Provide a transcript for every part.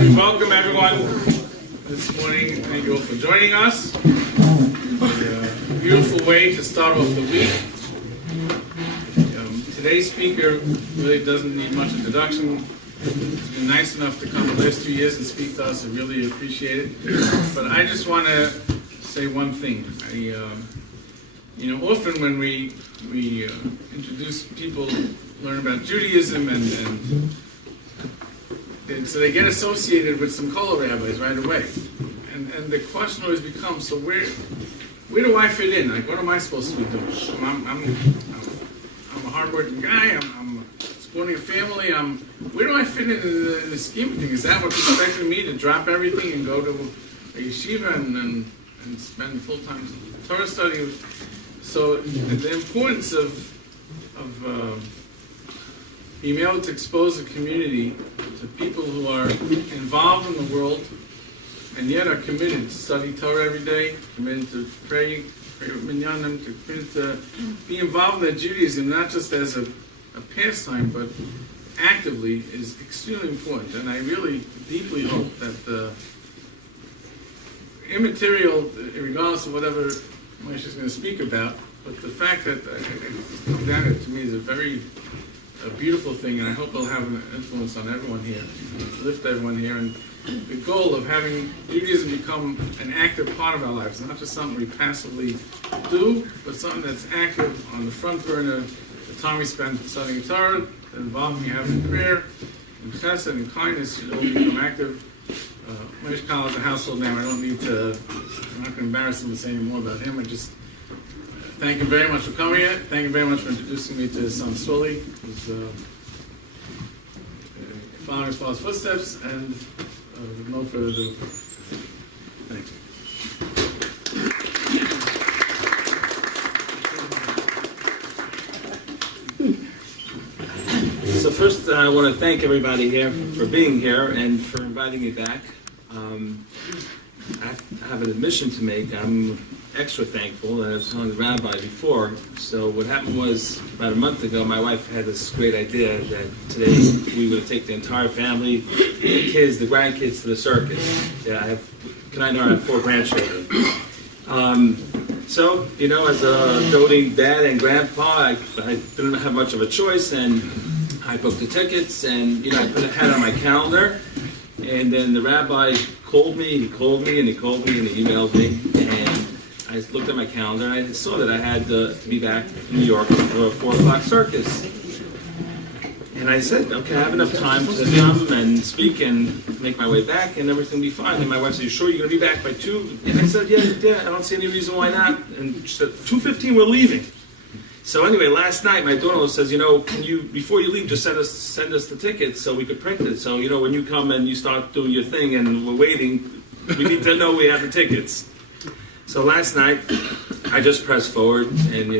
We welcome everyone this morning. Thank you all for joining us. A beautiful way to start off the week. Today's speaker really doesn't need much introduction. He's been nice enough to come the last 2 years and speak to us. I really appreciate it. But I just want to say one thing. Often when we introduce people, learn about Judaism, and so they get associated with some color rabbis right away. And the question always becomes, so where do I fit in? Like, what am I supposed to be doing? I'm a hardworking guy. I'm supporting a family. Where do I fit in the scheme of things? Is that what's expecting me to drop everything and go to a yeshiva and spend full-time Torah study? So the importance of being able to expose the community to people who are involved in the world and yet are committed to study Torah every day, committed to pray with minyanim, committed to be involved in Judaism, not just as a pastime, but actively, is extremely important. And I really deeply hope that the immaterial, regardless of whatever Moshe is going to speak about, but the fact that come down to me is a beautiful thing, and I hope it'll have an influence on everyone here, lift everyone here, and the goal of having Judaism become an active part of our lives, not just something we passively do, but something that's active on the front burner, the time we spend studying Torah, the involvement we have in prayer, in chesed, and kindness should all become active. Moshe Kal is a household name. I'm not going to embarrass him to say any more about him. I just thank him very much for coming here. Thank you very much for introducing me to his son Sully, who's following his father's footsteps, and with no further ado, thank you. So first, I want to thank everybody here for being here and for inviting me back. I have an admission to make. I'm extra thankful that I was telling the rabbi before. So what happened was, about a month ago, my wife had this great idea that today we would take the entire family, the kids, the grandkids, to the circus. Yeah, I have 4 grandchildren. So, as a doting dad and grandpa, I didn't have much of a choice, and I booked the tickets, and I put a hat on my calendar, and then the rabbi called me, and he emailed me, and I looked at my calendar, and I saw that I had to be back in New York for a 4 o'clock circus. And I said, okay, I have enough time to come and speak and make my way back, and everything will be fine. And my wife said, you sure you're going to be back by 2? And I said, yeah, I don't see any reason why not. And she said, 2:15, we're leaving. So anyway, last night, my daughter says, can you, before you leave, just send us the tickets so we could print it. So, when you come and you start doing your thing and we're waiting, we need to know we have the tickets. So last night, I just pressed forward, and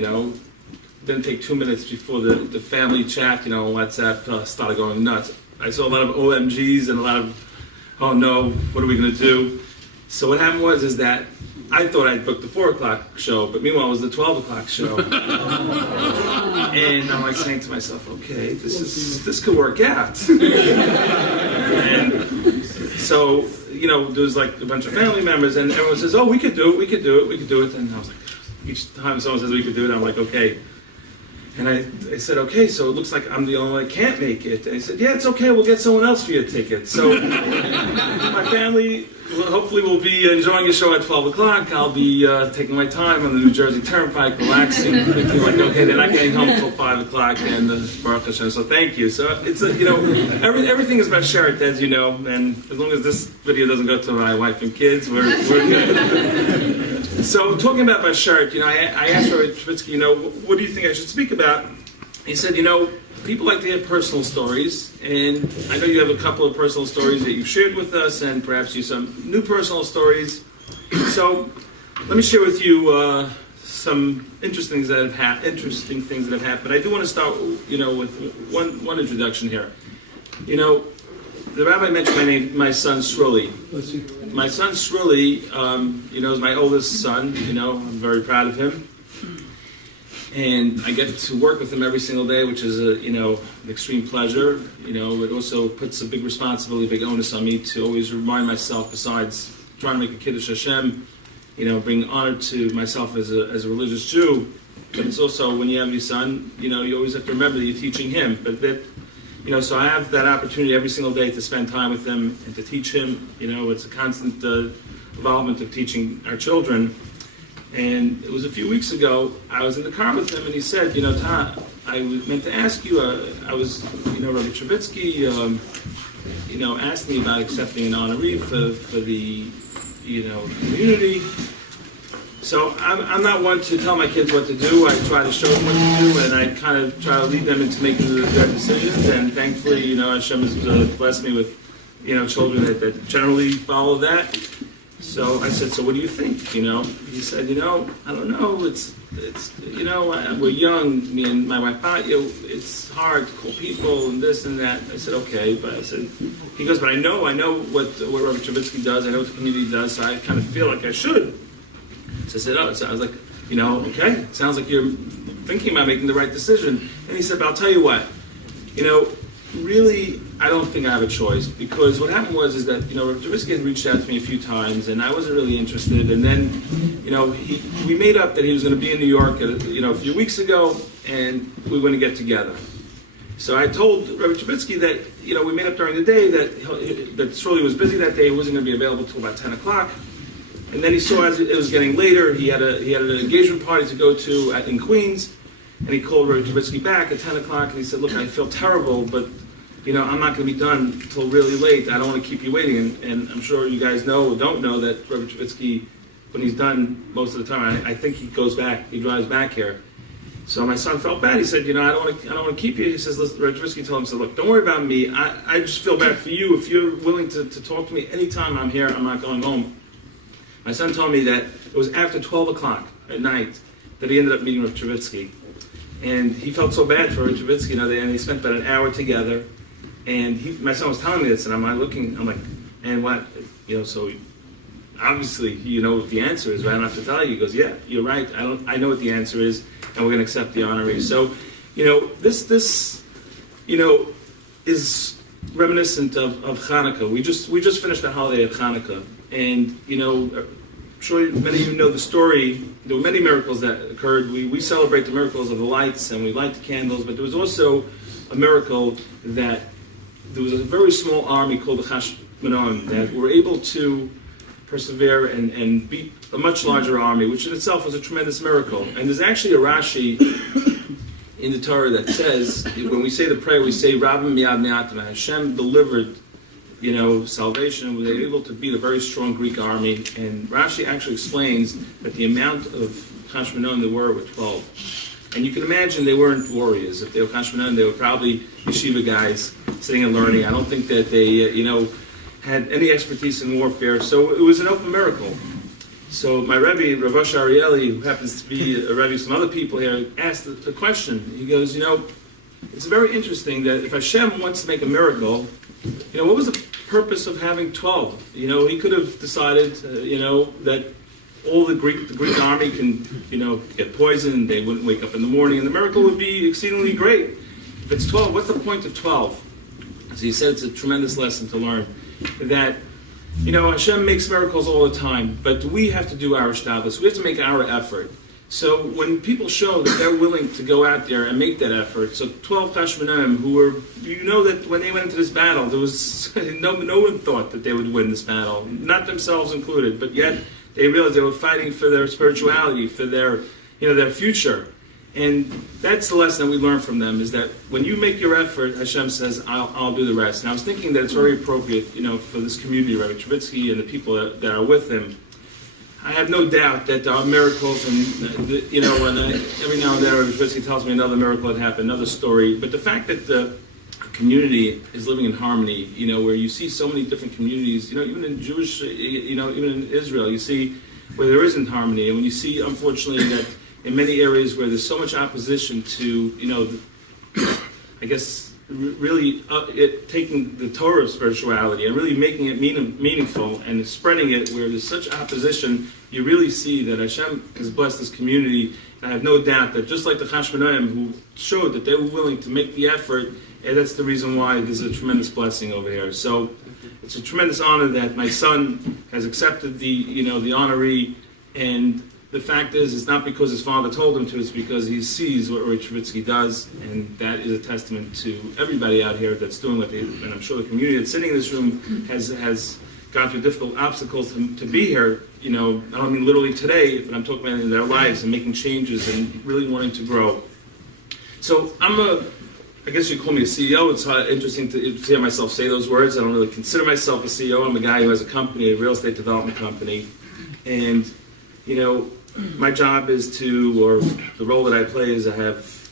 didn't take 2 minutes before the family chat, WhatsApp started going nuts. I saw a lot of OMGs and a lot of, oh no, what are we going to do? So what happened is that I thought I'd booked the 4 o'clock show, but meanwhile it was the 12 o'clock show. And I'm saying to myself, okay, this could work out. And so, there was a bunch of family members, and everyone says, oh, we could do it. And I was like, each time someone says we could do it, I'm like, okay. And I said, okay, so it looks like I'm the only one that can't make it. And I said, yeah, it's okay, we'll get someone else for your ticket. So my family hopefully will be enjoying your show at 12 o'clock. I'll be taking my time on the New Jersey Turnpike, relaxing, thinking okay, they're not getting home until 5 o'clock, and Baruch Hashem, so thank you. So it's, everything is about Sheret, as you know, and as long as this video doesn't go to my wife and kids, we're good. So talking about Sheret, I asked Rabbi Trubitsky, what do you think I should speak about? He said, people like to hear personal stories, and I know you have a couple of personal stories that you've shared with us, and perhaps you some new personal stories. So let me share with you some interesting things that have happened. I do want to start, with one introduction here. The rabbi mentioned my son Sruli. My son Sruli, is my oldest son. I'm very proud of him. And I get to work with him every single day, which is an extreme pleasure. It also puts a big responsibility, big onus on me to always remind myself, besides trying to make a Kiddush Hashem, bring honor to myself as a religious Jew. But it's also, when you have your son, you always have to remember that you're teaching him. But that, so I have that opportunity every single day to spend time with him and to teach him. It's a constant involvement of teaching our children. And it was a few weeks ago, I was in the car with him, and he said, Todd, I meant to ask you, I was, Rabbi Trubitsky, asked me about accepting an honoree for the, community. So I'm not one to tell my kids what to do. I try to show them what to do, and I kind of try to lead them into making their decisions. And thankfully, Hashem has blessed me with, children that generally follow that. So I said, so what do you think? He said, I don't know. It's we're young, me and my wife Batya. It's hard to call people and this and that. I said, okay, but I said, he goes, but I know what Rabbi Trubitsky does. I know what the community does. So I kind of feel like I should. So I said, oh, so I was like, okay, sounds like you're thinking about making the right decision. And he said, but I'll tell you what, really, I don't think I have a choice, because what happened is that, Rabbi Trubitsky had reached out to me a few times, and I wasn't really interested. And then, we made up that he was going to be in New York, a few weeks ago, and we were going to get together. So I told Rabbi Trubitsky that, we made up during the day that Shirley was busy that day, he wasn't going to be available until about 10 o'clock. And then he saw as it was getting later, he had an engagement party to go to in Queens, and he called Rabbi Trubitsky back at 10 o'clock, and he said, look, I feel terrible, but I'm not going to be done until really late. I don't want to keep you waiting. And I'm sure you guys know or don't know that Rabbi Trubitsky, when he's done most of the time, I think he drives back here. So my son felt bad. He said, I don't want to keep you. He says, listen, Rabbi Trubitsky told him, said, look, don't worry about me. I just feel bad for you. If you're willing to talk to me anytime I'm here, I'm not going home. My son told me that it was after 12 o'clock at night that he ended up meeting with Trubitsky. And he felt so bad for Trubitsky, and they spent about an hour together. And my son was telling me this, and I'm like, and what? So obviously you know what the answer is, right? I don't have to tell you. He goes, yeah, you're right. I know what the answer is, and we're going to accept the honoree. So, this is reminiscent of Hanukkah. We just finished the holiday of Hanukkah. And, I'm sure many of you know the story. There were many miracles that occurred. We celebrate the miracles of the lights, and we light the candles, but there was also a miracle that there was a very small army called the Hashmonaim that were able to persevere and beat a much larger army, which in itself was a tremendous miracle. And there's actually a Rashi in the Torah that says, when we say the prayer, we say, Rabim Miyad Me'atim, Hashem delivered salvation. We were able to beat a very strong Greek army, and Rashi actually explains that the amount of Hashmonaim there were 12. And you can imagine they weren't warriors. If they were Hashmonaim, they were probably yeshiva guys sitting and learning. I don't think that they, had any expertise in warfare. So it was an open miracle. So my Rebbe, Rav Asher Arieli, who happens to be a Rebbe of some other people here, asked the question. He goes, it's very interesting that if Hashem wants to make a miracle, what was the purpose of having 12? He could have decided, that all the Greek army can, get poisoned, they wouldn't wake up in the morning, and the miracle would be exceedingly great. If it's 12, what's the point of 12? So he said it's a tremendous lesson to learn, that, Hashem makes miracles all the time, but we have to do our shtadlus. We have to make our effort. So when people show that they're willing to go out there and make that effort, so 12 Hashmonaim who were, that when they went into this battle, there was no one thought that they would win this battle, not themselves included, but yet they realized they were fighting for their spirituality, for their, their future. And that's the lesson that we learn from them, is that when you make your effort, Hashem says, I'll do the rest. And I was thinking that it's very appropriate, for this community, Rabbi Trubitsky and the people that are with him. I have no doubt that there are miracles, and when every now and then Rabbi Trubitsky tells me another miracle had happened, another story. But the fact that the community is living in harmony, where you see so many different communities, even in Jewish, even in Israel, you see where there isn't harmony, and when you see, unfortunately, that in many areas where there's so much opposition to, I guess, really taking the Torah of spirituality and really making it meaningful and spreading it where there's such opposition, you really see that Hashem has blessed this community I have no doubt that just like the Chashmonaim, who showed that they were willing to make the effort, and that's the reason why there's a tremendous blessing over here. So it's a tremendous honor that my son has accepted the honoree, and the fact is, it's not because his father told him to, it's because he sees what Roy Trubitsky does, and that is a testament to everybody out here that's doing what they, and I'm sure the community that's sitting in this room has gone through difficult obstacles to be here. I don't mean literally today, but I'm talking about in their lives and making changes and really wanting to grow. So I guess you call me a CEO. It's interesting to hear myself say those words. I don't really consider myself a CEO. I'm a guy who has a company, a real estate development company. And, my job is or the role that I play is I have,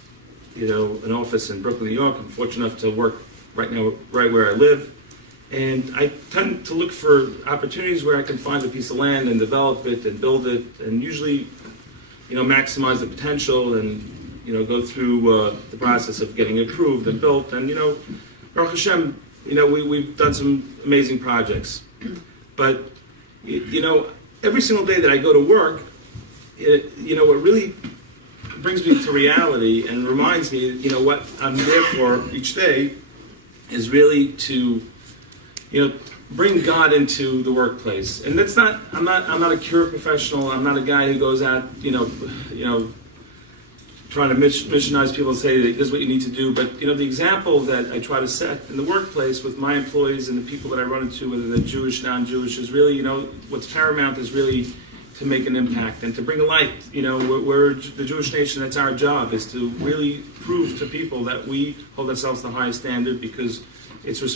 an office in Brooklyn, New York. I'm fortunate enough to work right now, right where I live. And I tend to look for opportunities where I can find a piece of land and develop it and build it and usually, maximize the potential and, go through the process of getting it approved and built. And, Baruch Hashem, we've done some amazing projects. But, every single day that I go to work, what really brings me to reality and reminds me, what I'm there for each day is really to, bring God into the workplace. And that's not, I'm not a cure professional. I'm not a guy who goes out, trying to missionize people and say, this is what you need to do. But, the example that I try to set in the workplace with my employees and the people that I run into, whether they're Jewish, non-Jewish, is really, what's paramount is really to make an impact and to bring a light. We're the Jewish nation, that's our job, is to really prove to people that we hold ourselves to the highest standard because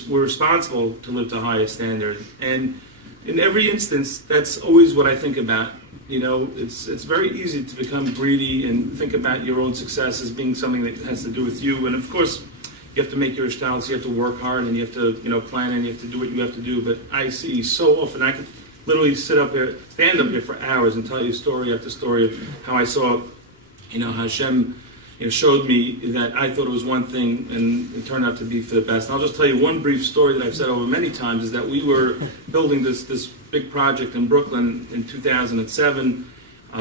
we're responsible to live to the highest standard. And in every instance, that's always what I think about. It's very easy to become greedy and think about your own success as being something that has to do with you. And of course, you have to make your ishtalos, you have to work hard, and you have to, plan, and you have to do what you have to do. But I see so often, I could literally stand up here for hours and tell you story after story of how I saw, how Hashem, showed me that I thought it was one thing and it turned out to be for the best. And I'll just tell you one brief story that I've said over many times is that we were building this big project in Brooklyn in 2007. At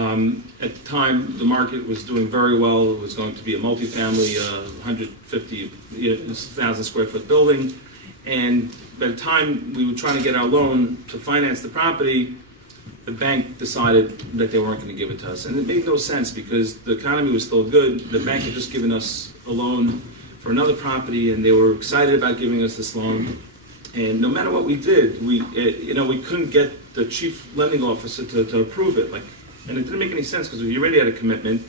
the time, the market was doing very well. It was going to be a multifamily, 150,000 square foot building. And by the time we were trying to get our loan to finance the property, the bank decided that they weren't going to give it to us. And it made no sense because the economy was still good. The bank had just given us a loan for another property, and they were excited about giving us this loan. And no matter what we did, we couldn't get the chief lending officer to approve it. And it didn't make any sense because we already had a commitment.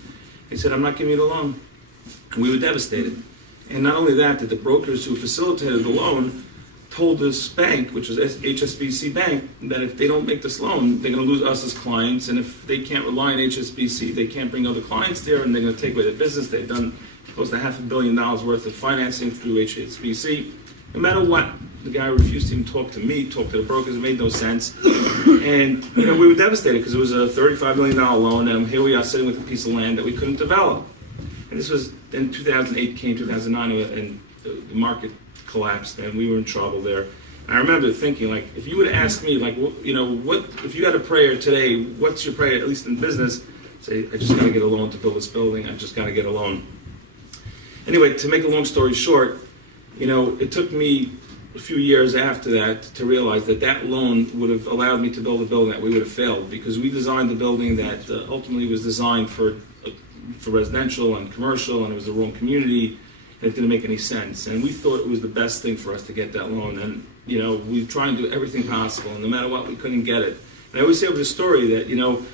He said, "I'm not giving you the loan." And we were devastated. And not only that, that the brokers who facilitated the loan told this bank, which was HSBC Bank, that if they don't make this loan, they're going to lose us as clients, and if they can't rely on HSBC, they can't bring other clients there, and they're going to take away their business. They've done close to $500 million worth of financing through HSBC. No matter what, the guy refused to even talk to me, talk to the brokers. It made no sense. And, we were devastated because it was a $35 million loan, and here we are sitting with a piece of land that we couldn't develop. And this was, in 2008 came 2009, and the market collapsed, and we were in trouble there. And I remember thinking, if you would ask me, what if you had a prayer today, what's your prayer, at least in business? Say, I just got to get a loan to build this building. I just got to get a loan. Anyway, to make a long story short, it took me a few years after that to realize that loan would have allowed me to build a building that we would have failed because we designed the building that ultimately was designed for residential and commercial, and it was the wrong community. It didn't make any sense, and we thought it was the best thing for us to get that loan. And we tried and do everything possible, and no matter what, we couldn't get it. And I always say with the story that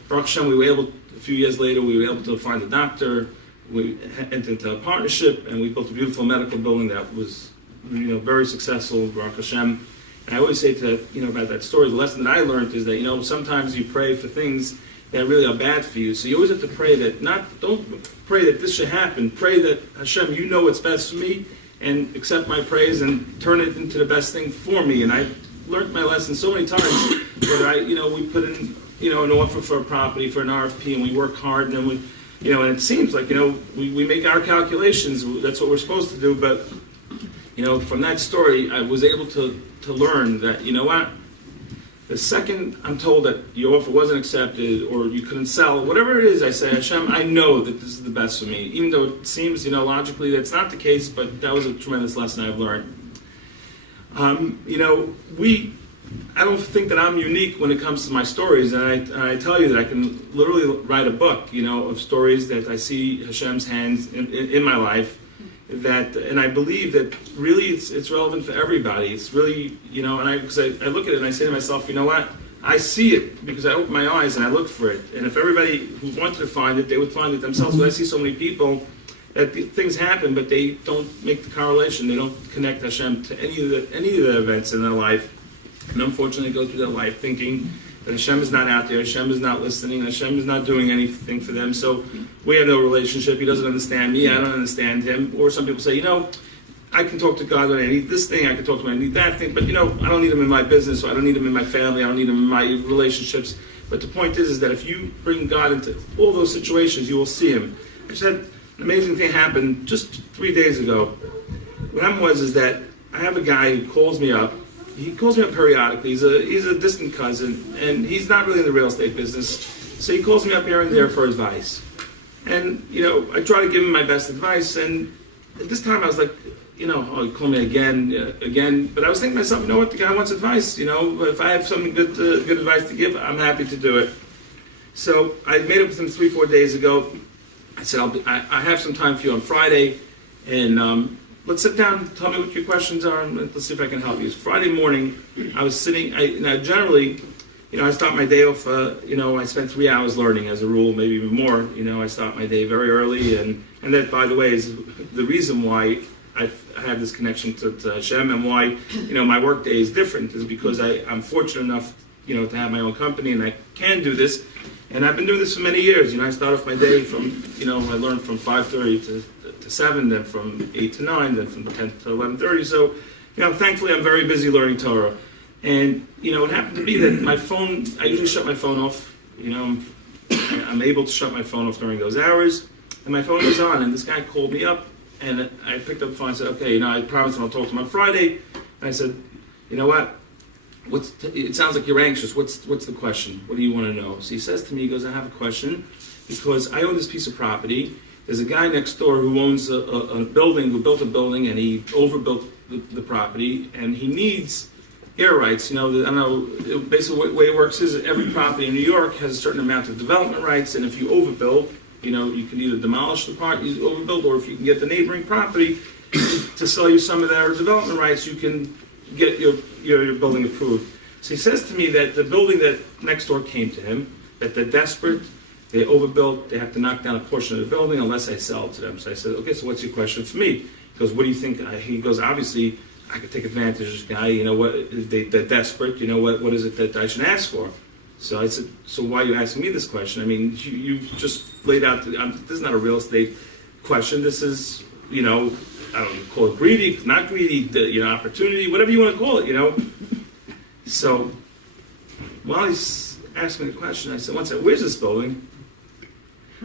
Baruch Hashem, we were able. A few years later, we were able to find a doctor. We entered into a partnership, and we built a beautiful medical building that was, very successful. Baruch Hashem. And I always say about that story. The lesson that I learned is that sometimes you pray for things that really are bad for you. So you always have to pray that don't pray that this should happen. Pray that Hashem, you know what's best for me, and accept my praise and turn it into the best thing for me. And I learned my lesson so many times that we put in an offer for a property for an RFP, and we work hard, and then we and it seems like we make our calculations. That's what we're supposed to do. But from that story, I was able to learn that The second I'm told that your offer wasn't accepted or you couldn't sell, whatever it is, I say, Hashem, I know that this is the best for me. Even though it seems, logically that's not the case, but that was a tremendous lesson I've learned. I don't think that I'm unique when it comes to my stories, and I tell you that I can literally write a book, of stories that I see Hashem's hands in my life. And I believe that really it's relevant for everybody. It's really, because I look at it and I say to myself, you know what? I see it because I open my eyes and I look for it. And if everybody who wanted to find it, they would find it themselves. But I see so many people that things happen, but they don't make the correlation. They don't connect Hashem to any of the events in their life. And unfortunately go through their life thinking that Hashem is not out there, Hashem is not listening, Hashem is not doing anything for them. So we have no relationship. He doesn't understand me. I don't understand him. Or some people say, I can talk to God when I need this thing. I can talk to him when I need that thing. But I don't need him in my business. Or I don't need him in my family. I don't need him in my relationships. But the point is that if you bring God into all those situations, you will see him. I just had an amazing thing happen just 3 days ago. What happened is that I have a guy who calls me up. He calls me up periodically. He's a distant cousin, and he's not really in the real estate business. So he calls me up here and there for advice. And, I try to give him my best advice. And at this time I was like, he called me again. But I was thinking to myself, what, the guy wants advice. If I have something good advice to give, I'm happy to do it. So I made up with him 3-4 days ago. I said, I have some time for you on Friday. And let's sit down, tell me what your questions are, and let's see if I can help you. Friday morning, I was sitting, generally, I start my day off, I spend 3 hours learning as a rule, maybe even more. I start my day very early, and that, by the way, is the reason why I have this connection to Hashem and why, my work day is different, is because I'm fortunate enough, to have my own company, and I can do this. And I've been doing this for many years. I start off my day from, I learn from 5:30 to 7, then from 8 to 9, then from 10 to 11:30. So, thankfully I'm very busy learning Torah. And, it happened to be that my phone, I usually shut my phone off. I'm able to shut my phone off during those hours. And my phone was on, and this guy called me up, and I picked up the phone and said, okay, I promised him I'll talk to him on Friday. And I said, you know what? It sounds like you're anxious. What's the question? What do you want to know? So he says to me, he goes, I have a question because I own this piece of property. There's a guy next door who owns a building, who built a building, and he overbuilt the property, and he needs air rights. I don't know, basically the way it works is that every property in New York has a certain amount of development rights, and if you overbuild, you can either demolish the part you overbuild, or if you can get the neighboring property to sell you some of their development rights, you can get your building approved. So he says to me that the building that next door came to him, that they're desperate, they overbuilt, they have to knock down a portion of the building unless I sell it to them. So I said, okay, so what's your question for me? He goes, what do you think? He goes, obviously, I could take advantage of this guy, they're desperate, what is it that I should ask for? So I said, so why are you asking me this question? I mean, you just laid out, this is not a real estate question, this is, I don't know, call it greedy, not greedy, opportunity, whatever you want to call it, So, while he's asking me the question, I said, one second, where's this building?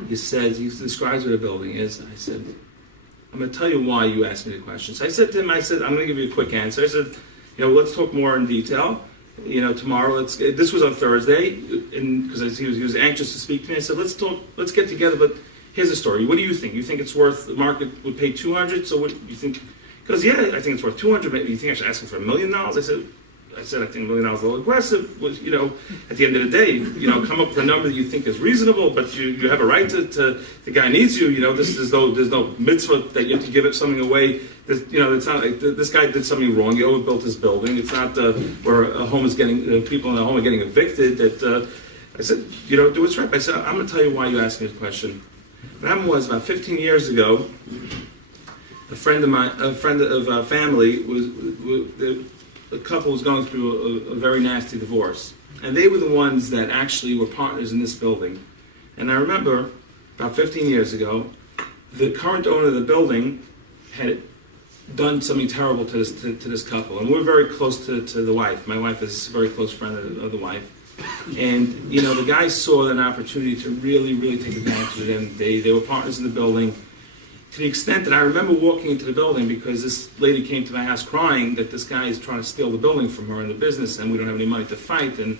He describes what a building is. I said, I'm going to tell you why you asked me the question. So I said to him, I'm going to give you a quick answer. I said, let's talk more in detail. Tomorrow, this was on Thursday, because he was anxious to speak to me. I said, let's get together, but here's the story. What do you think? You think it's worth, the market would pay $200, so what do you think? Because, yeah, I think it's worth $200, maybe you think I should ask him for $1 million? I said, I think $1 million is a little aggressive. At the end of the day, come up with a number that you think is reasonable, but you have a right to the guy needs you. There's no mitzvah that you have to give it something away. It's not like this guy did something wrong. He overbuilt his building. It's not where a home is getting people in the home are getting evicted. I said, do what's right. I said, I'm going to tell you why you asked me the question. What happened was about 15 years ago, a friend of family the couple was going through a very nasty divorce. And they were the ones that actually were partners in this building. And I remember, about 15 years ago, the current owner of the building had done something terrible to this couple. And we're very close to the wife. My wife is a very close friend of the wife. And, the guy saw an opportunity to really, really take advantage of them. They were partners in the building. to the extent that I remember walking into the building because this lady came to my house crying that this guy is trying to steal the building from her in the business and we don't have any money to fight. And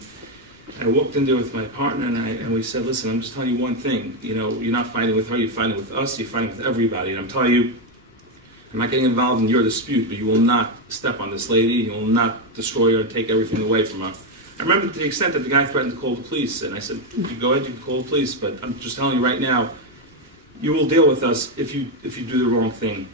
I walked in there with my partner and we said, listen, I'm just telling you one thing. You know, you're not fighting with her, you're fighting with us, you're fighting with everybody. And I'm telling you, I'm not getting involved in your dispute, but you will not step on this lady, you will not destroy her and take everything away from her. I remember to the extent that the guy threatened to call the police, and I said, you go ahead, you can call the police, but I'm just telling you right now, you will deal with us if you do the wrong thing.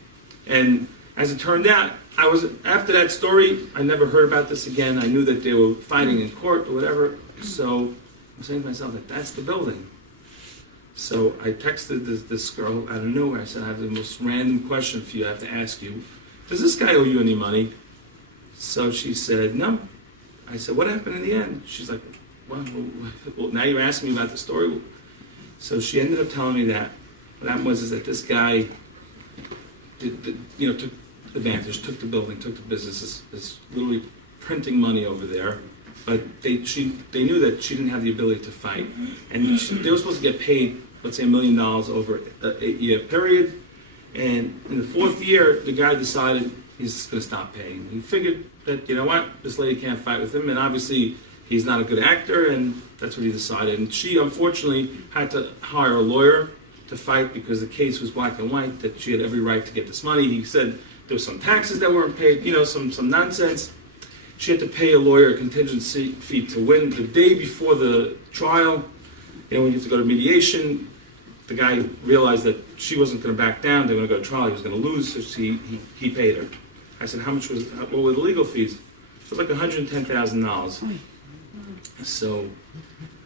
And as it turned out, after that story, I never heard about this again. I knew that they were fighting in court or whatever, so I'm saying to myself that that's the building. So I texted this girl out of nowhere. I said, I have the most random question for you I have to ask you. Does this guy owe you any money? So she said, no. I said, what happened in the end? She's like, well, now you're asking me about the story. So she ended up telling me that what happened was that this guy took advantage, took the building, took the business, is literally printing money over there. But they knew that she didn't have the ability to fight. And they were supposed to get paid, let's say $1 million over an 8-year period. And in the 4th year, the guy decided he's going to stop paying. He figured that, you know what, this lady can't fight with him, and obviously he's not a good actor, and that's what he decided. And she, unfortunately, had to hire a lawyer to fight because the case was black and white, that she had every right to get this money. He said there were some taxes that weren't paid, some nonsense. She had to pay a lawyer a contingency fee to win. The day before the trial, when you have to go to mediation, the guy realized that she wasn't going to back down. They were going to go to trial. He was going to lose, so he paid her. I said, what were the legal fees? It was like $110,000. So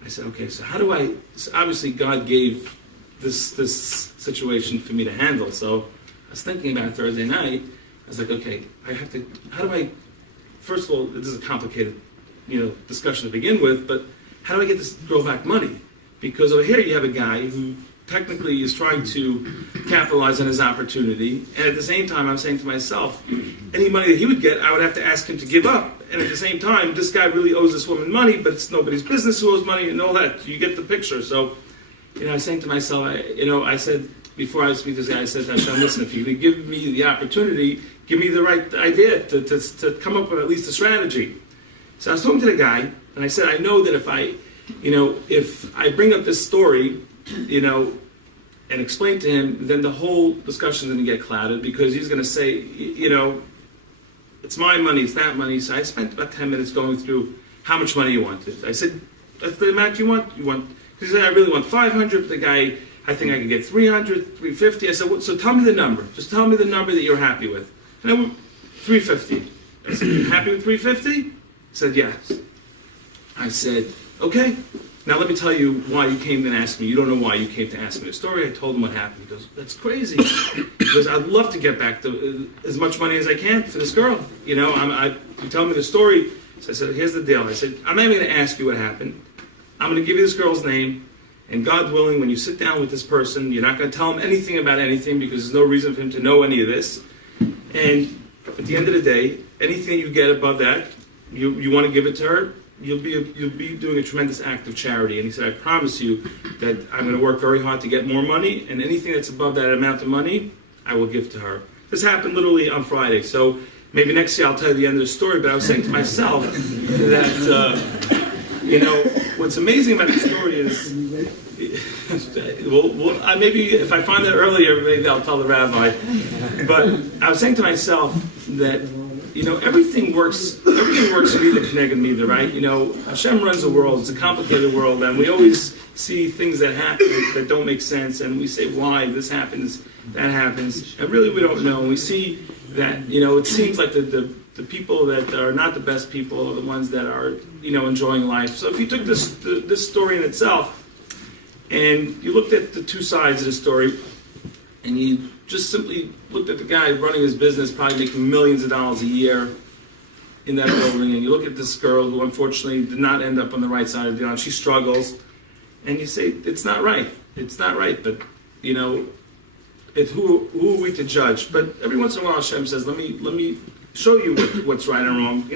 I said, okay, so how do so obviously God gave this situation for me to handle. So I was thinking about it Thursday night. I was like, okay, first of all, this is a complicated, discussion to begin with, but how do I get this girl back money? Because over here you have a guy who technically is trying to capitalize on his opportunity, and at the same time I'm saying to myself, any money that he would get, I would have to ask him to give up. And at the same time, this guy really owes this woman money, but it's nobody's business who owes money and all that. You get the picture. So, I was saying to myself, I said, before I speak to this guy, I said to Hashem, listen, if you could give me the opportunity, give me the right idea to come up with at least a strategy. So I was talking to the guy, and I said, I know that if I bring up this story, and explain to him, then the whole discussion is going to get clouded because he's going to say, it's my money, it's that money. So I spent about 10 minutes going through how much money you wanted. I said, that's the amount you want? Because he said, I really want 500, but the guy, I think I could get 300, 350. I said, well, so tell me the number. Just tell me the number that you're happy with. And I went, 350. I said, you happy with 350? He said, yes. I said, okay. Now let me tell you why you came and asked me. You don't know why you came to ask me the story. I told him what happened. He goes, that's crazy. Because I'd love to get back to as much money as I can for this girl. You tell me the story. So I said, here's the deal. I said, I'm not even going to ask you what happened. I'm going to give you this girl's name. And God willing, when you sit down with this person, you're not going to tell him anything about anything because there's no reason for him to know any of this. And at the end of the day, anything you get above that, you want to give it to her, you'll be doing a tremendous act of charity. And he said, I promise you that I'm going to work very hard to get more money, and anything that's above that amount of money, I will give to her. This happened literally on Friday, so maybe next year I'll tell you the end of the story, but I was saying to myself that, what's amazing about the story is, maybe if I find that earlier, maybe I'll tell the rabbi. But I was saying to myself that, everything works for me, the Keneged Midah, right? Hashem runs the world. It's a complicated world, and we always see things that happen that don't make sense, and we say, why? This happens, that happens. And really, we don't know. And we see that, it seems like the people that are not the best people are the ones that are, enjoying life. So if you took this story in itself, and you looked at the two sides of the story, and you just simply looked at the guy running his business, probably making millions of dollars a year in that building, and you look at this girl who unfortunately did not end up on the right side of the aisle. She struggles, and you say, it's not right. It's not right, but, who are we to judge? But every once in a while, Hashem says, let me show you what's right and wrong.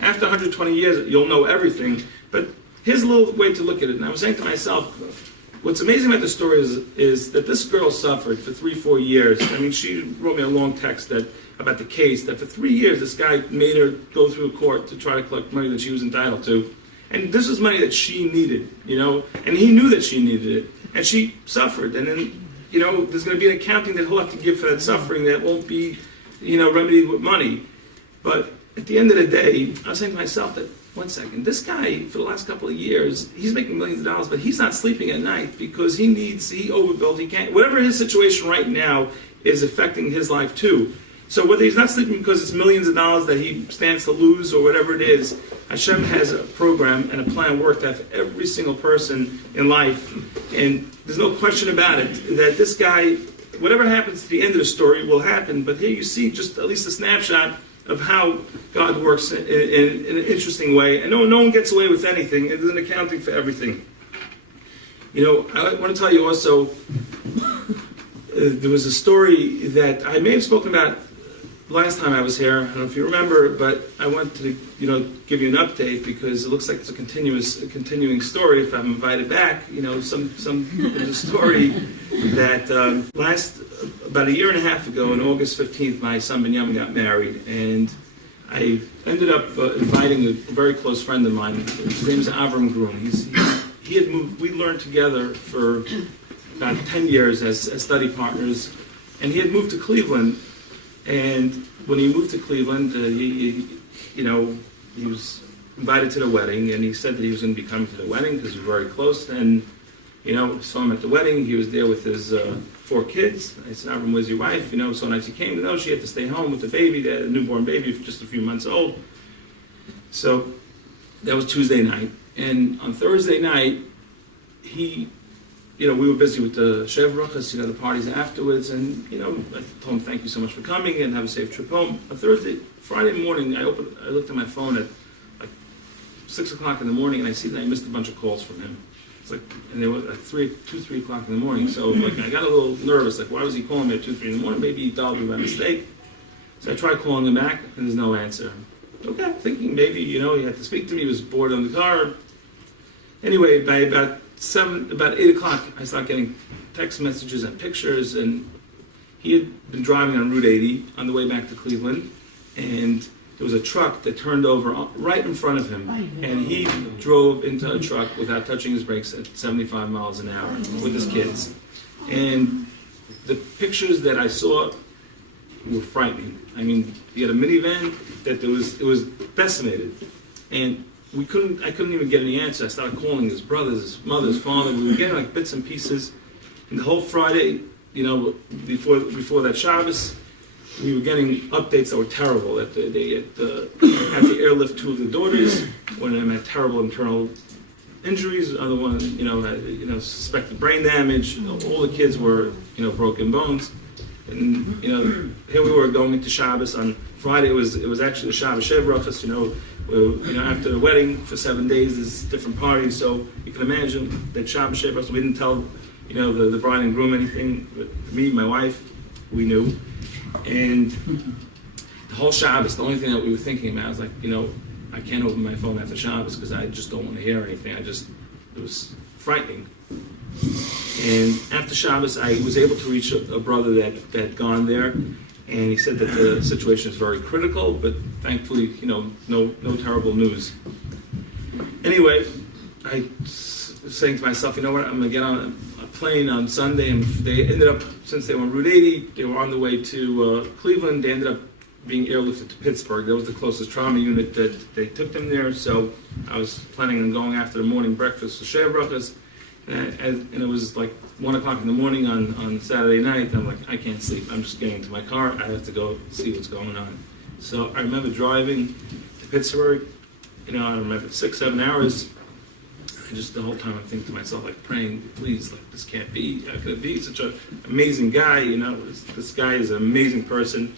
After 120 years, you'll know everything, but here's a little way to look at it. And I was saying to myself, what's amazing about the story is that this girl suffered for 3-4 years. I mean, she wrote me a long text about the case, that for 3 years this guy made her go through a court to try to collect money that she was entitled to. And this was money that she needed, and he knew that she needed it. And she suffered. And then, there's going to be an accounting that he'll have to give for that suffering that won't be, remedied with money. But at the end of the day, I was saying to myself that, one second, this guy, for the last couple of years, he's making millions of dollars, but he's not sleeping at night because he overbuilt, he can't, whatever his situation right now is affecting his life too. So whether he's not sleeping because it's millions of dollars that he stands to lose or whatever it is, Hashem has a program and a plan worked out for every single person in life. And there's no question about it that this guy, whatever happens at the end of the story will happen. But here you see just at least a snapshot of how God works in an interesting way. And no one gets away with anything. There's an accounting for everything. I want to tell you also, there was a story that I may have spoken about last time I was here. I don't know if you remember, but I want to, give you an update because it looks like it's a continuing story. If I'm invited back, some of the story that about a year and a half ago, on August 15th, my son Benjamin got married, and I ended up inviting a very close friend of mine. His name is Avram Grun. He had moved. We learned together for about 10 years as study partners, and he had moved to Cleveland. And when he moved to Cleveland, he was invited to the wedding, and he said that he was going to be coming to the wedding because we were very close. And saw him at the wedding. He was there with his 4 kids. I said, "Avram, where's your wife? So nice he came." No, she had to stay home with the baby. They had a newborn baby, just a few months old. So that was Tuesday night, and on Thursday night, we were busy with the Shev Brachas, the parties afterwards, and, I told him, thank you so much for coming, and have a safe trip home. On Friday morning, I looked at my phone at, 6 o'clock in the morning, and I see that I missed a bunch of calls from him. And they were at 3 o'clock in the morning, so, I got a little nervous, why was he calling me at 2, 3 in the morning? Maybe he dialed me by mistake. So I tried calling him back, and there's no answer. Okay, thinking maybe, he had to speak to me, he was bored on the car. Anyway, by about 8 o'clock, I started getting text messages and pictures, and he had been driving on Route 80 on the way back to Cleveland, and there was a truck that turned over right in front of him, and he drove into a truck without touching his brakes at 75 miles an hour with his kids. And the pictures that I saw were frightening. I mean, he had a minivan that it was decimated, and I couldn't even get any answer. I started calling his brothers, his mother, his father. We were getting bits and pieces. And the whole Friday, before that Shabbos, we were getting updates that were terrible. That they had to airlift 2 of the daughters. One of them had terrible internal injuries. The other one, had, suspected brain damage. All the kids were, broken bones. And here we were going into Shabbos on Friday. It was actually the Shabbos Shev Brachas. After the wedding for 7 days, there's different parties. So you can imagine that Shabbos Shev Brachas. We didn't tell the bride and groom anything. But me, my wife, we knew. And the whole Shabbos, the only thing that we were thinking about was I can't open my phone after Shabbos because I just don't want to hear anything. It was frightening. And after Shabbos, I was able to reach a brother that had gone there, and he said that the situation is very critical, but thankfully, no terrible news. Anyway, I was saying to myself, I'm going to get on a plane on Sunday, and they ended up, since they were on Route 80, they were on the way to Cleveland. They ended up being airlifted to Pittsburgh. That was the closest trauma unit that they took them there, so I was planning on going after the morning breakfast to Shev Brachas. And it was 1 o'clock in the morning on Saturday night. And I'm I can't sleep. I'm just getting into my car. I have to go see what's going on. So I remember driving to Pittsburgh. I remember 6-7 hours. And just the whole time I'm thinking to myself, praying, please, this can't be. How could it be? Such an amazing guy. This guy is an amazing person.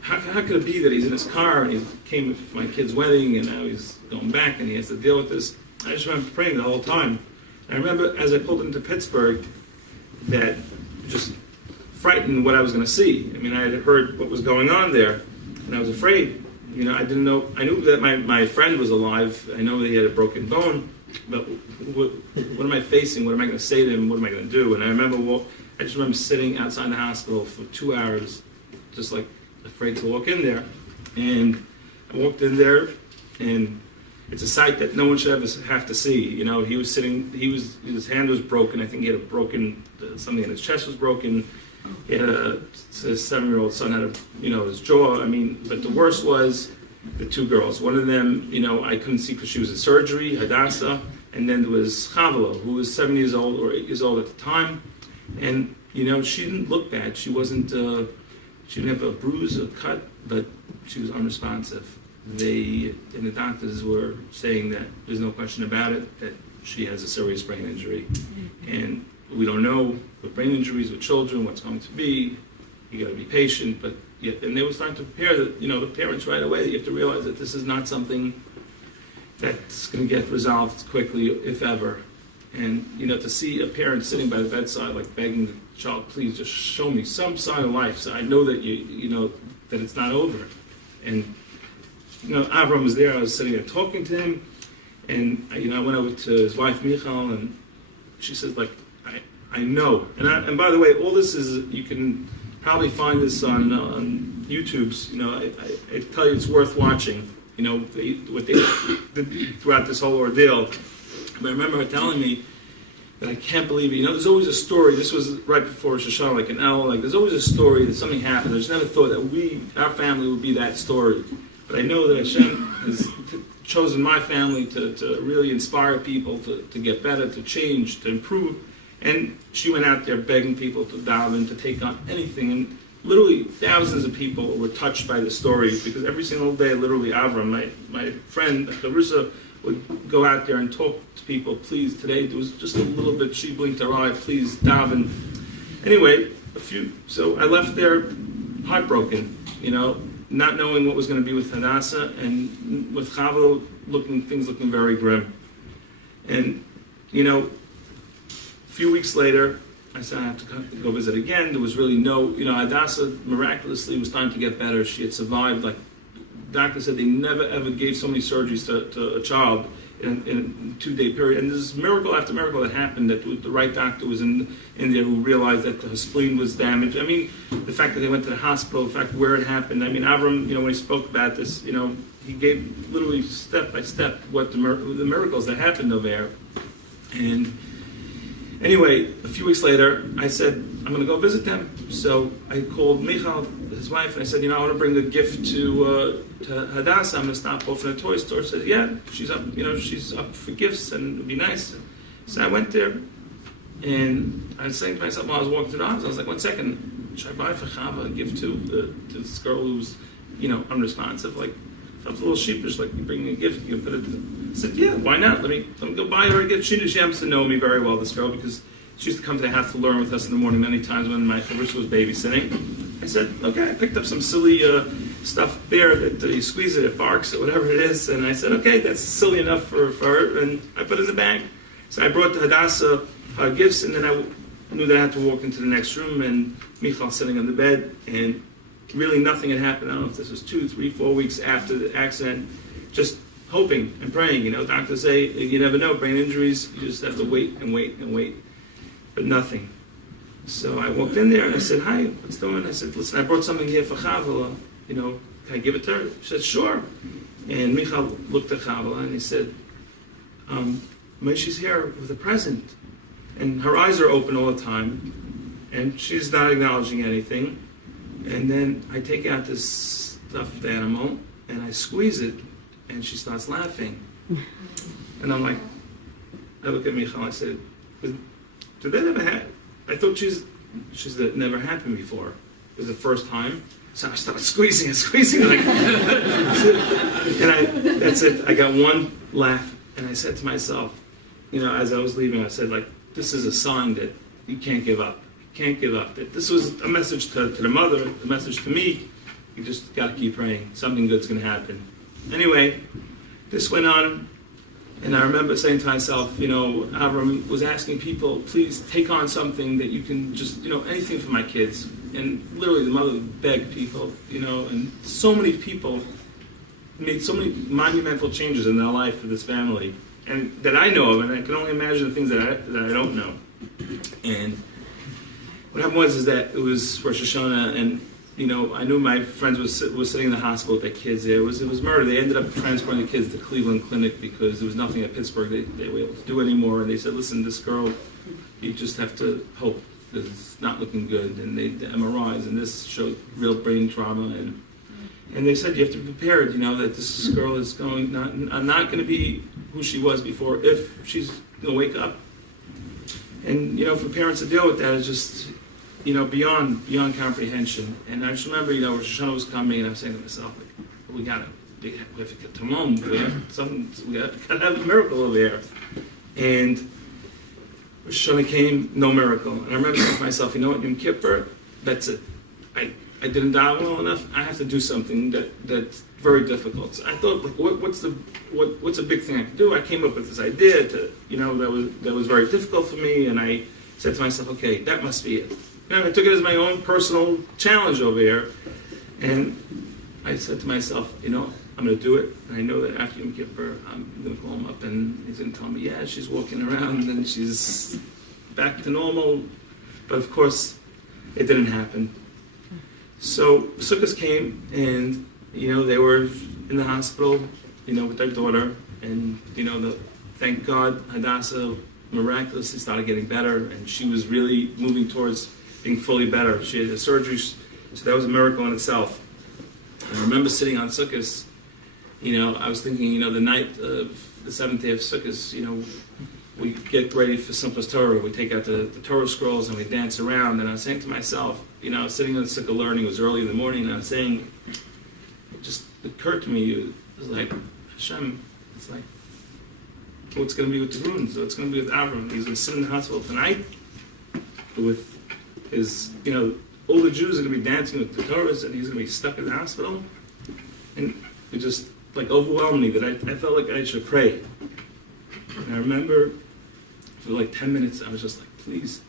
How could it be that he's in his car and he came to my kid's wedding and now he's going back and he has to deal with this? I just remember praying the whole time. I remember as I pulled into Pittsburgh that just frightened what I was going to see. I mean, I had heard what was going on there, and I was afraid. I didn't know. I knew that my friend was alive. I know that he had a broken bone, But what am I facing? What am I going to say to him? What am I going to do? And I just remember sitting outside the hospital for 2 hours, just like afraid to walk in there. And I walked in there, and it's a sight that no one should ever have to see. You know, he was sitting, his hand was broken. I think he had a broken, something in his chest was broken. He had his 7-year-old son had his jaw. I mean, but the worst was the 2 girls. One of them, I couldn't see because she was in surgery, Hadassah, and then there was Chavela, who was 7 years old or 8 years old at the time. And, she didn't look bad. She wasn't, she didn't have a bruise or cut, but she was unresponsive. And the doctors were saying that there's no question about it, that she has a serious brain injury. And we don't know with brain injuries with children what's going to be. You got to be patient, but and they were starting to prepare the parents right away. You have to realize that this is not something that's going to get resolved quickly, if ever. And to see a parent sitting by the bedside, like begging the child, please just show me some sign of life, so I know that that it's not over. And Avram was there. I was sitting there talking to him, and I went over to his wife Michal, and she said, like, I know. And by the way, all this is, you can probably find this on YouTube's. I tell you, it's worth watching. What they did throughout this whole ordeal. But I remember her telling me that I can't believe it. There's always a story. This was right before Rosh Hashanah, like an hour. Like, there's always a story that something happened. I just never thought that our family would be that story. But I know that Hashem has chosen my family to really inspire people to get better, to change, to improve. And she went out there begging people to daven, to take on anything. And literally thousands of people were touched by the story, because every single day, literally, Avram, my friend, Larissa, would go out there and talk to people. Please, today there was just a little bit, she blinked her eye, please daven. Anyway, so I left there heartbroken, not knowing what was going to be with Hadassah, and with Chavo, things looking very grim. And, a few weeks later, I said I have to go visit again. There was really Hadassah miraculously was starting to get better. She had survived. Like, the doctor said they never ever gave so many surgeries to a child in a 2-day period. And there's miracle after miracle that happened, that the right doctor was in there who realized that her spleen was damaged. I mean, the fact that they went to the hospital, the fact where it happened. I mean, Avram, when he spoke about this, he gave literally step by step what the miracles that happened over there. And anyway, a few weeks later, I said, I'm going to go visit them. So I called Michal, his wife, and I said, I want to bring a gift to Hadassah. I'm going to stop off in a toy store. She said, yeah, she's up, she's up for gifts, and it'd be nice. So I went there, and I was saying to myself while I was walking to the house, I was like, 1 second, should I buy for Chava a gift to this girl who's, unresponsive? Like, I was a little sheepish, like, you bring me a gift, you can put it. I said, yeah, why not? Let me go buy her a gift. She happens to know me very well, this girl, because she used to come to the house to learn with us in the morning many times when my Larissa was babysitting. I said, okay, I picked up some silly stuff there that you squeeze it barks or whatever it is, and I said, okay, that's silly enough for her, and I put it in the bag. So I brought to Hadassah gifts, and then I knew that I had to walk into the next room, and Michal sitting on the bed, and really nothing had happened. I don't know if this was 2, 3, 4 weeks after the accident, just hoping and praying. Doctors say you never know, brain injuries, you just have to wait and wait and wait, but nothing. So I walked in there and I said, hi, what's doing? I said, listen, I brought something here for Chavela, can I give it to her? She said, sure. And Michal looked at Chavela and he said, she's here with a present. And her eyes are open all the time, and she's not acknowledging anything. And then I take out this stuffed animal and I squeeze it, and she starts laughing. And I'm like, I look at Michal and I said, did that ever happen? I thought that never happened before. It was the first time. So I started squeezing and like, and that's it. I got one laugh, and I said to myself, as I was leaving, I said, like, this is a sign that you can't give up. You can't give up. That this was a message to the mother, a message to me. You just got to keep praying. Something good's going to happen. Anyway, this went on. And I remember saying to myself, Avram was asking people, please take on something that you can just, anything for my kids. And literally the mother begged people, and so many people made so many monumental changes in their life for this family. and that I know of, and I can only imagine the things that I don't know. And what happened was that it was Rosh Hashanah, and I knew my friends was sitting in the hospital with their kids there. It was murder. They ended up transporting the kids to Cleveland Clinic because there was nothing at Pittsburgh they were able to do anymore. And they said, listen, this girl, you just have to hope, because it's not looking good. And the MRIs, and this showed real brain trauma. And they said, you have to be prepared, that this girl is not going to be who she was before if she's going to wake up. And, for parents to deal with that is just, beyond comprehension. And I just remember, Rosh Hashanah was coming, and I'm saying to myself, like, we have to get to home. We gotta have a miracle over here. And Rosh Hashanah came, no miracle. And I remember thinking to myself, Yom Kippur, that's it. I didn't die well enough. I have to do something that's very difficult. So I thought, like, what's a big thing I can do? I came up with this idea that was very difficult for me, and I said to myself, okay, that must be it. I took it as my own personal challenge over here, and I said to myself, I'm going to do it. And I know that after Yom Kippur, I'm going to call him up, and he's going to tell me, yeah, she's walking around and she's back to normal. But of course, it didn't happen. So Sukkot came, and they were in the hospital, with their daughter, and thank God, Hadassah miraculously started getting better, and she was really moving towards being fully better. She had a surgery, so that was a miracle in itself. And I remember sitting on Sukkot, I was thinking, the night of the 7th day of Sukkot, we get ready for Simchas Torah. We take out the Torah scrolls and we dance around. And I was saying to myself, I was sitting on the Sukkah learning. It was early in the morning, and I was saying, it just occurred to me, it was like, Hashem, it's like, what's going to be with the runes? What's going to be with Avram? He's going to sit in the hospital tonight with his, all the Jews are going to be dancing with the Torahs, and he's going to be stuck in the hospital. And it just like overwhelmed me that I felt like I should pray. And I remember for like 10 minutes, I was just like, please,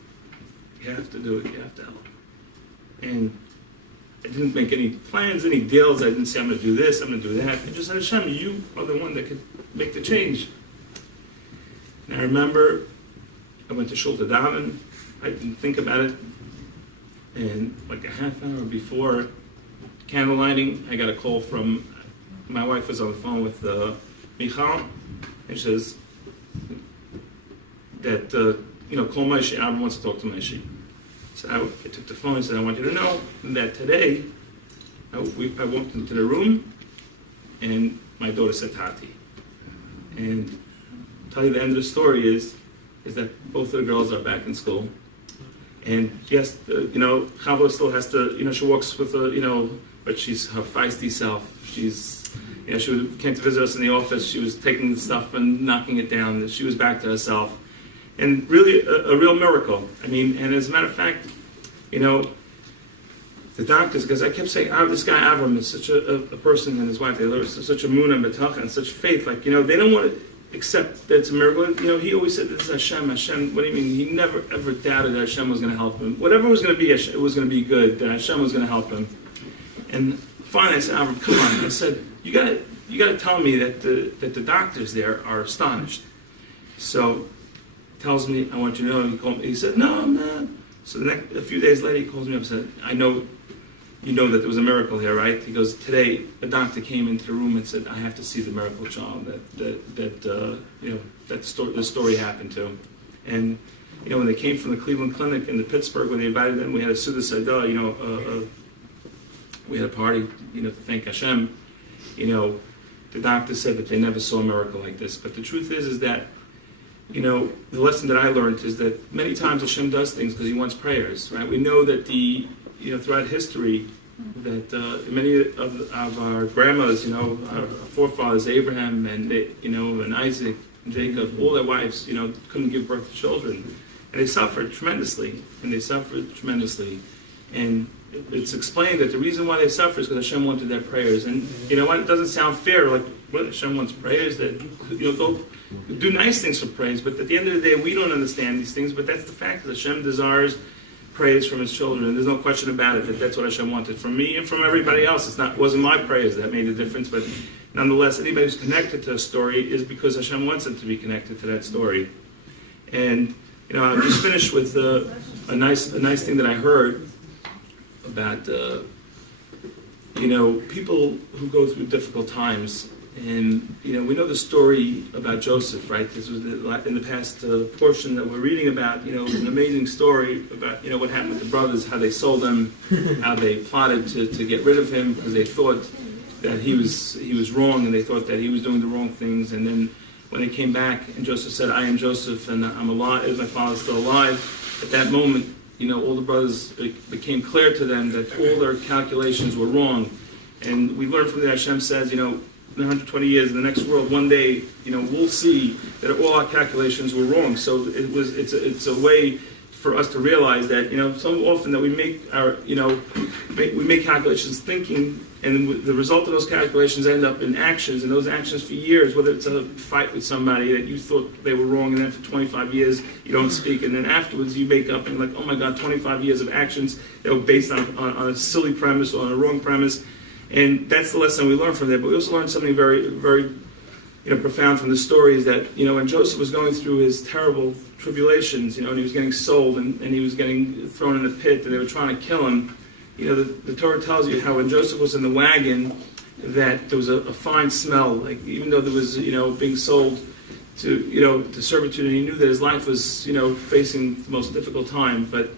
you have to do it. You have to help. And I didn't make any plans, any deals. I didn't say, I'm going to do this, I'm going to do that. I just said, Hashem, you are the one that could make the change. And I remember I went to Shul to daven. I didn't think about it. And like a half hour before candle lighting, I got a call from, my wife was on the phone with Michal, and she says that, call Moshe, Avram wants to talk to Moshe. So I took the phone and said, I want you to know that today, I walked into the room, and my daughter said Tati. And I'll tell you the end of the story is that both of the girls are back in school. And yes, Chava still has to, she works with but she's her feisty self. She's, she came to visit us in the office. She was taking the stuff and knocking it down. She was back to herself. And really a real miracle. I mean, and as a matter of fact, the doctors, because I kept saying, this guy Avram is such a person, and his wife, they live such a moon and betacha and such faith. Like, they don't want to accept that it's a miracle. He always said, this is Hashem. Hashem, what do you mean? He never ever doubted that Hashem was going to help him. Whatever was going to be, it was going to be good, that Hashem was going to help him. And finally I said, Avram, come on. I said, you got to tell me that the doctors there are astonished. So he tells me, I want you to know. He called me. He said, no, I'm not. So a few days later, he calls me up and said, I know you know that there was a miracle here, right? He goes, today a doctor came into the room and said, I have to see the miracle child that the story happened to. And when they came from the Cleveland Clinic in the Pittsburgh, when they invited them, we had a Suda Seidah, we had a party, to thank Hashem. The doctor said that they never saw a miracle like this. But the truth is that, the lesson that I learned is that many times Hashem does things because He wants prayers, right? We know that throughout history, that many of our grandmas, our forefathers, Abraham and and Isaac and Jacob, all their wives, couldn't give birth to children, and they suffered tremendously, and it's explained that the reason why they suffer is because Hashem wanted their prayers. And you know what? It doesn't sound fair. Like, what, Hashem wants prayers? That go do nice things for praise. But at the end of the day, we don't understand these things. But that's the fact that Hashem desires praise from His children. And there's no question about it that that's what Hashem wanted from me and from everybody else. Wasn't my prayers that made a difference, but nonetheless, anybody who's connected to a story is because Hashem wants them to be connected to that story. And I'll just finish with a nice thing that I heard about people who go through difficult times. And we know the story about Joseph, right? This was in the past portion that we're reading about. It was an amazing story about what happened with the brothers, how they sold him, how they plotted to get rid of him because they thought that he was wrong, and they thought that he was doing the wrong things. And then when they came back, and Joseph said, "I am Joseph, and I'm alive. Is my father still alive?" At that moment, all the brothers, it became clear to them that all their calculations were wrong. And we learned from that Hashem says, in 120 years in the next world, one day, we'll see that all our calculations were wrong. So it's a way for us to realize that, so often that we make our, we make calculations thinking, and the result of those calculations end up in actions, and those actions for years, whether it's a fight with somebody that you thought they were wrong, and then for 25 years you don't speak, and then afterwards you wake up and like, oh my God, 25 years of actions that were based on a silly premise or on a wrong premise. And that's the lesson we learn from there. But we also learned something very, very, profound from the story is that, when Joseph was going through his terrible tribulations, and he was getting sold and he was getting thrown in the pit and they were trying to kill him, the Torah tells you how when Joseph was in the wagon, that there was a fine smell, like even though there was, being sold to servitude, and he knew that his life was, facing the most difficult time, but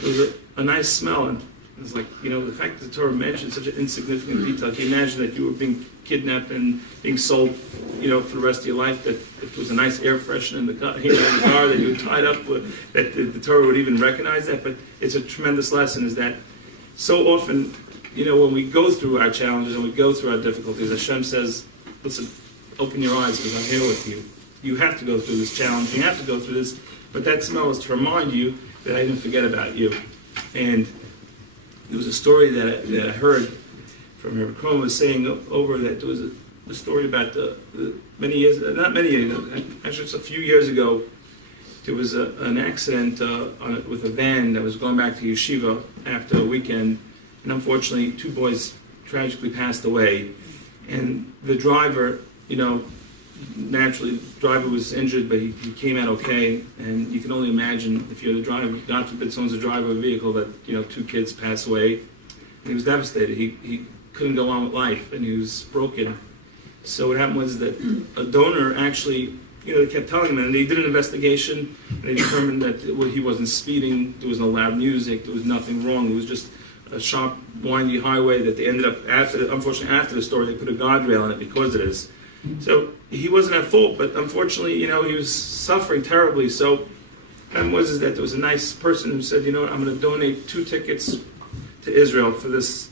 there was a nice smell. And it's like, the fact that the Torah mentioned such an insignificant detail. Can you imagine that you were being kidnapped and being sold, for the rest of your life, that if there was a nice air freshener in the car, that you were tied up with, that the Torah would even recognize that? But it's a tremendous lesson, is that so often, when we go through our challenges and we go through our difficulties, Hashem says, listen, open your eyes because I'm here with you. You have to go through this challenge. You have to go through this. But that smell is to remind you that I didn't forget about you. And there was a story that I heard from Rabbi Krohn was saying over that there was a story about many years, not many years ago, actually just a few years ago, there was an accident with a van that was going back to yeshiva after a weekend, and unfortunately 2 boys tragically passed away. And the driver, naturally, the driver was injured, but he came out okay. And you can only imagine if you're the driver, God forbid someone's a driver of a vehicle, that 2 kids pass away. And he was devastated. He couldn't go on with life, and he was broken. So what happened was that a donor actually, they kept telling him, and they did an investigation, and they determined that he wasn't speeding, there was no loud music, there was nothing wrong. It was just a sharp, windy highway that they ended up, unfortunately after the story, they put a guardrail on it because of this. So he wasn't at fault, but unfortunately, he was suffering terribly. So what was that there was a nice person who said, I'm going to donate 2 tickets to Israel for this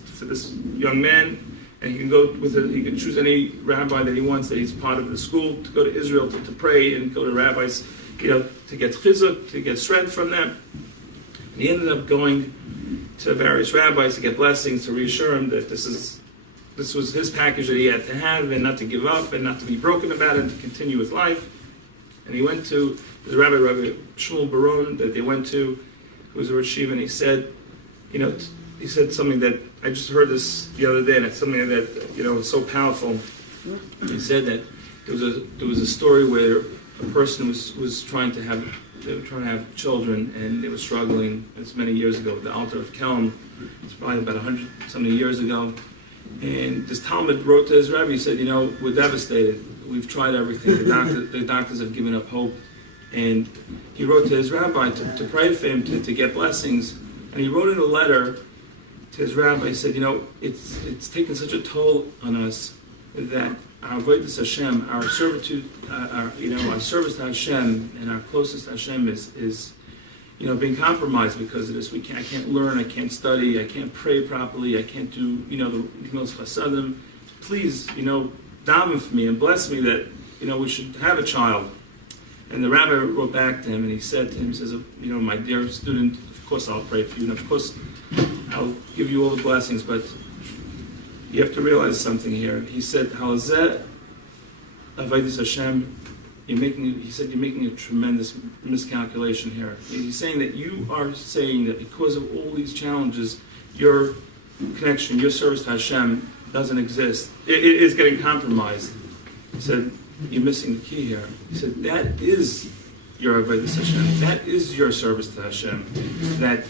young man, and he can go with it. He can choose any rabbi that he wants, that he's part of the school, to go to Israel to pray and go to rabbis, to get chizuk, to get strength from them. And he ended up going to various rabbis to get blessings, to reassure him that this was his package that he had to have, and not to give up, and not to be broken about it, and to continue with life. And he went to the Rabbi Shmuel Baron that they went to, who was a Rosh Yeshiva, and he said, he said something that I just heard this the other day, and it's something that was so powerful. He said that there was a story where a person was trying to have children, and they were struggling. It's many years ago. The Altar of Kelm. It's probably about 100-something years ago. And this Talmud wrote to his rabbi. He said, we're devastated. We've tried everything. The doctors have given up hope. And he wrote to his rabbi to pray for him, to get blessings. And he wrote in a letter to his rabbi. He said, it's taken such a toll on us that our avodas Hashem, our servitude, our service to Hashem, and our closest to Hashem is being compromised because of this. I can't learn, I can't study, I can't pray properly, I can't do, the most chasadim. Please, daven for me and bless me that, we should have a child. And the rabbi wrote back to him, and he said to him, he says, my dear student, of course I'll pray for you, and of course I'll give you all the blessings, but you have to realize something here. He said, Halazeh avodas Hashem, he said, you're making a tremendous miscalculation here. He's saying that you are saying that because of all these challenges, your connection, your service to Hashem doesn't exist. It is getting compromised. He said, you're missing the key here. He said, that is your avodas Hashem. That is your service to Hashem. That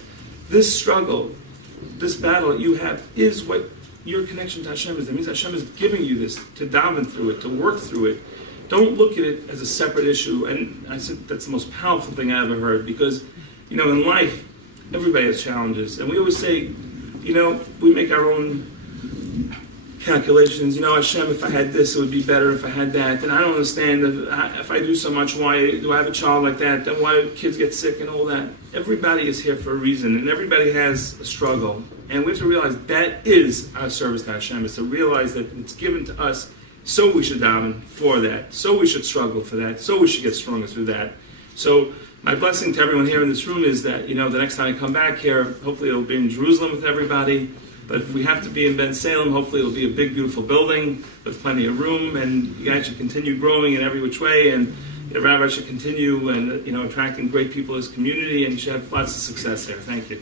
this struggle, this battle you have is what your connection to Hashem is. It means Hashem is giving you this to daven through it, to work through it. Don't look at it as a separate issue. And I said that's the most powerful thing I ever heard, because, you know, in life, everybody has challenges. And we always say, you know, we make our own calculations. You know, Hashem, if I had this, it would be better if I had that. And I don't understand if I do so much, why do I have a child like that? Then why do kids get sick and all that? Everybody is here for a reason, and everybody has a struggle. And we have to realize that is our service to Hashem, is to realize that it's given to us, so we should daven for that, so we should struggle for that, so we should get stronger through that. So my blessing to everyone here in this room is that, you know, the next time I come back here, hopefully it'll be in Jerusalem with everybody. But if we have to be in Ben Salem, hopefully it'll be a big, beautiful building with plenty of room, and you guys should continue growing in every which way, and the rabbi should continue and, you know, attracting great people to his community, and you should have lots of success there. Thank you.